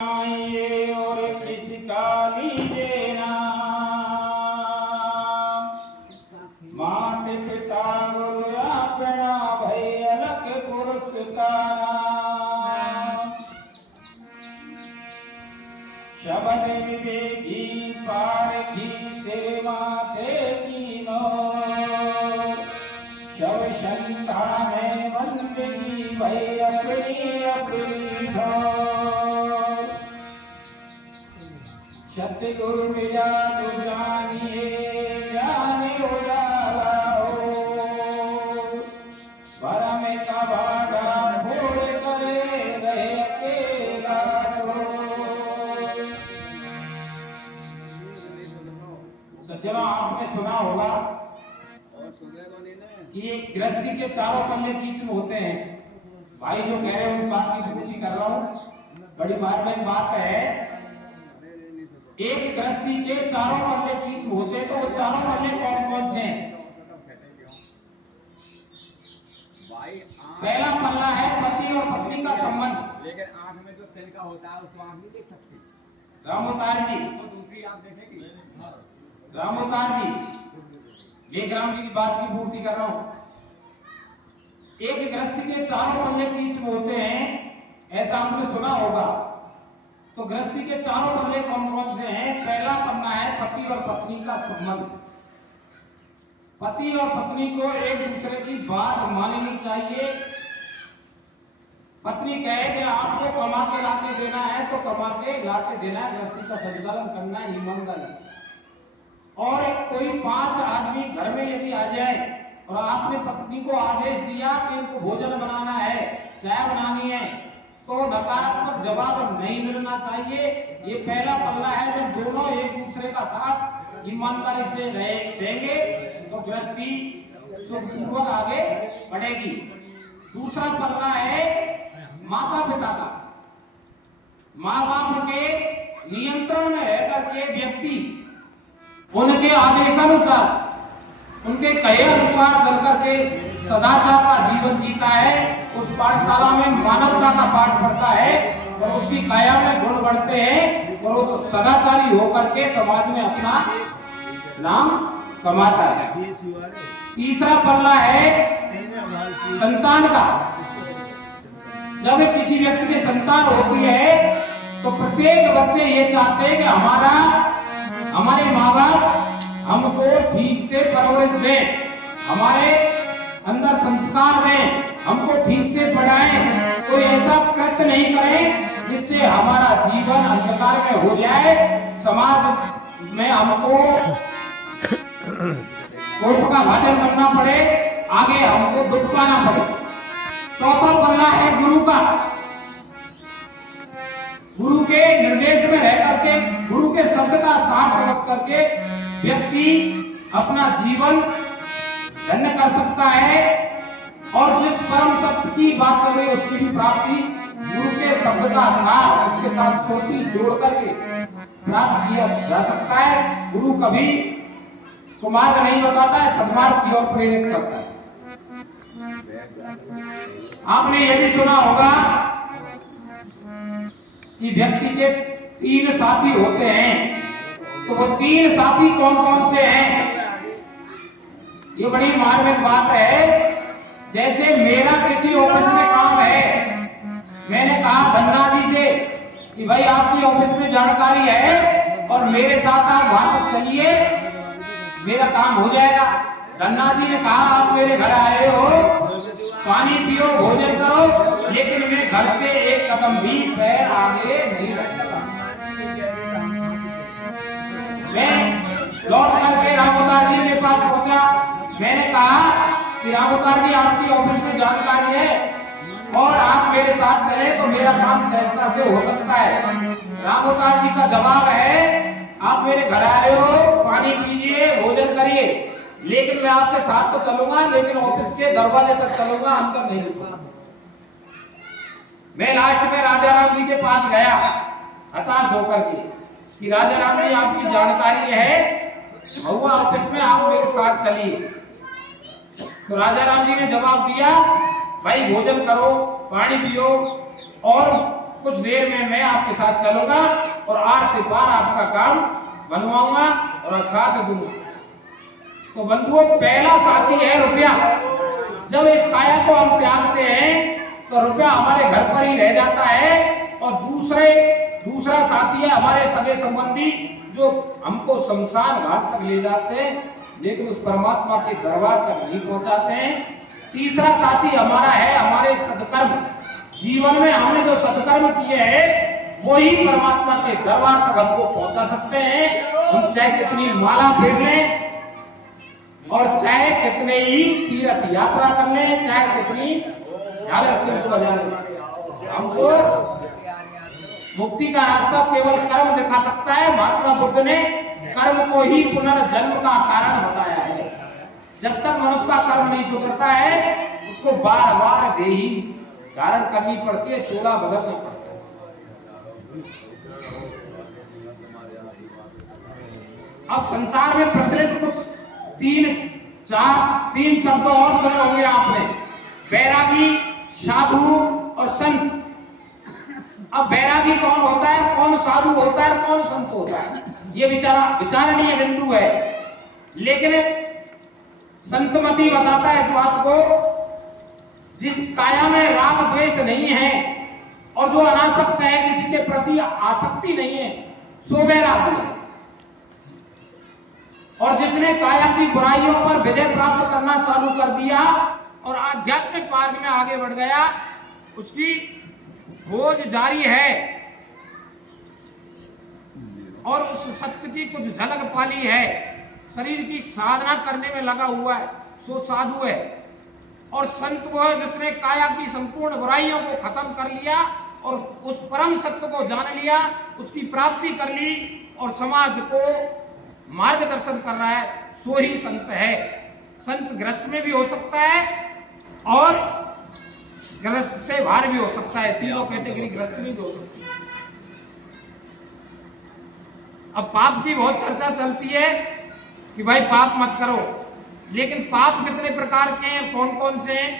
और किसका लीजिए नाम। मात पिता गुरु अपना भई अलग पुरुष का नाम। शब्द विवेकी पारखी सेवा से कीनो। शव संतान बंदगी भई अपनी अपनी हो। सतगुरु मिला तो जानिए ज्ञान उजाला हो। परम का भागा भोर करे रहे अकेला हो। सज्जनों, आपने सुना होगा कि एक गृहस्थी के चारों पल्ले बीच में होते हैं। भाई जो कह रहे हैं उस बात की पूछी कर रहा हूँ। बड़ी बात है। एक गृहस्थी के चारों पल्ले बीच में होते हैं, तो वो चारों पल्ले कौन कौन से हैं? पहला पल्ला है पति और पत्नी का संबंध। लेकिन आंख में जो तिनका होता है उसको आंख नहीं देख सकती। रामोतार जी, तो दूसरी आंख देखेगी। रामोतार जी, मेघराम जी की बात की पूर्ति कर रहा हूं। एक गृहस्थी के चारों पल्ले बीच में होते हैं, ऐसा आपने सुना होगा। तो गृहस्थी के चारों पल्ले कौन कौन से हैं? पहला पन्ना है पति और पत्नी का संबंध। पति और पत्नी को एक दूसरे की बात माननी चाहिए। पत्नी कहे कि आपको कमा के लाके देना है तो कमा के लाके देना है, गृहस्थी का संचालन करना है ईमानदारी। और कोई 5 आदमी घर में यदि आ जाए और आपने पत्नी को आदेश दिया कि इनको भोजन बनाना है, चाय बनानी है, तो नकारात्मक जवाब नहीं मिलना चाहिए। ये पहला पल्ला है। जब दोनों एक दूसरे का साथ ईमानदारी से रहेंगे तो गृहस्थी सुखपूर्वक आगे बढ़ेगी। दूसरा पल्ला है माता पिता का। माँ बाप के नियंत्रण में रहकर के व्यक्ति उनके आदेशानुसार, उनके कहे अनुसार चल करके सदाचार का जीवन जीता है। उस पाठशाला में मानवता का पाठ पढ़ता है और उसकी काया में गुण बढ़ते हैं और वो सदाचारी होकर के समाज में अपना नाम कमाता है। तीसरा पल्ला है संतान का। जब किसी व्यक्ति की संतान होती है तो प्रत्येक बच्चे ये चाहते हैं कि हमारे माँ बाप हमको ठीक से परवरिश दें, हमारे अंदर संस्कार दें, हमको ठीक से पढ़ाएं। कोई ऐसा कृत्य नहीं करें जिससे हमारा जीवन अंधकार में हो जाए, समाज में हमको कोर्ट का भाजन करना पड़े, आगे हमको दुख पाना पड़े। चौथा पन्ना है गुरु का। गुरु के निर्देश में रह करके, गुरु के शब्द का सार समझ करके व्यक्ति अपना जीवन धन्य कर सकता है। और जिस परम सत्य की बात चल रही है उसकी भी प्राप्ति गुरु के शब्द का सार उसके साथ श्रुति जोड़ करके प्राप्त किया जा सकता है। गुरु कभी कुमार्ग नहीं बताता है, सद्मार्ग की ओर प्रेरित करता है। आपने यह भी सुना होगा कि व्यक्ति के 3 साथी होते हैं। तो वो 3 साथी कौन कौन से हैं? ये बड़ी मार्मिक बात है। जैसे मेरा किसी ऑफिस में काम है, मैंने कहा धन्ना जी से कि भाई आपकी ऑफिस में जानकारी है और मेरे साथ आप वहां तक चलिए, मेरा काम हो जाएगा। धन्ना जी ने कहा आप मेरे घर आए हो, पानी पियो, भोजन करो, लेकिन मेरे घर से एक कदम भी पैर आगे नहीं रखता। मैं लौट करके रामोतार जी के पास पहुंचा। मैंने कहा कि रामोतार जी आपकी ऑफिस में जानकारी है और आप मेरे साथ चले तो मेरा काम सहजता से हो सकता है। रामोतार जी का जवाब है आप मेरे घर आए हो, पानी पीजिए, भोजन करिए, लेकिन मैं आपके साथ तो चलूंगा, लेकिन ऑफिस के दरवाजे तक चलूंगा, अंदर नहीं घुसूंगा। मैं लास्ट में राजा राम जी के पास गया हताश होकर के कि राजा राम जी आपकी जानकारी है, महुआ ऑफिस में आप मेरे साथ चलिए। तो राजा राम जी ने जवाब दिया भाई भोजन करो, पानी पियो और कुछ देर में मैं आपके साथ चलूंगा और 8 से 12 आपका काम बनवाऊंगा और साथ दूंगा। तो बंधुओं, पहला साथी है रुपया। जब इस काया को हम त्यागते हैं तो रुपया हमारे घर पर ही रह जाता है, और दूसरा साथी है हमारे सगे संबंधी, जो हमको शमशान घाट तक ले जाते हैं लेकिन उस परमात्मा के दरबार तक नहीं पहुंचाते हैं। तीसरा साथी हमारा है हमारे सत्कर्म। जीवन में हमने जो सत्कर्म किए हैं वही परमात्मा के दरबार तक हमको पहुंचा सकते हैं। हम चाहे कितनी माला फेर लें और चाहे कितने ही तीर्थ यात्रा कर लें, चाहे कितनी झालर सिंह बजा लें, हमको मुक्ति का रास्ता केवल कर्म दिखा सकता है। महात्मा बुद्ध ने कर्म को ही पुनर्जन्म का कारण बताया है। जब तक मनुष्य का कर्म नहीं सुधरता है उसको बार बार देही धारण करनी पड़ती है, चोला बदलना पड़ता है। अब संसार में प्रचलित कुछ तीन शब्द और सुने होंगे आपने, बैरागी, साधु और संत। अब बैरागी कौन होता है, कौन साधु होता है, कौन संत होता है, ये विचारणीय बिंदु है। लेकिन संतमति बताता है इस बात को, जिस काया में राग द्वेष नहीं है और जो अनासक्त है, किसी के प्रति आसक्ति नहीं है, सो बैरागी है। और जिसने काया की बुराइयों पर विजय प्राप्त करना चालू कर दिया और आध्यात्मिक मार्ग में आगे बढ़ गया, उसकी खोज जारी है और उस सत्य की कुछ झलक पाली है, शरीर की साधना करने में लगा हुआ है, सो साधु है। और संत वो है जिसने काया की संपूर्ण बुराइयों को खत्म कर लिया और उस परम सत्य को जान लिया, उसकी प्राप्ति कर ली और समाज को मार्गदर्शन कर रहा है, सो ही संत है। संत गृहस्थ में भी हो सकता है और गृहस्थ से बाहर भी हो सकता है, तीनों कैटेगरी गृहस्थ में भी हो सकती है। अब पाप की बहुत चर्चा चलती है कि भाई पाप मत करो, लेकिन पाप कितने प्रकार के हैं, कौन कौन से हैं?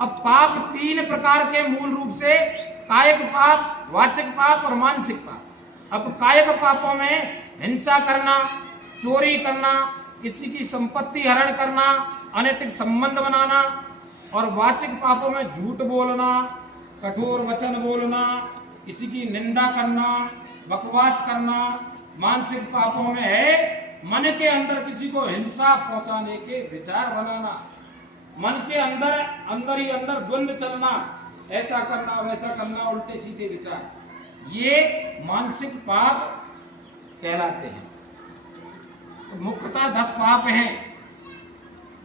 अब पाप 3 प्रकार के मूल रूप से, कायिक पाप, वाचिक पाप और मानसिक पाप। अब कायिक पापों में हिंसा करना, चोरी करना, किसी की संपत्ति हरण करना, अनैतिक संबंध बनाना, और वाचिक पापों में झूठ बोलना, कठोर वचन बोलना, किसी की निंदा करना, बकवास करना। मानसिक पापों में है मन के अंदर किसी को हिंसा पहुंचाने के विचार बनाना, मन के अंदर ही अंदर द्वंद्व चलना, ऐसा करना वैसा करना, उल्टे सीधे विचार, ये मानसिक पाप कहलाते हैं। तो मुख्यतः 10 पाप हैं।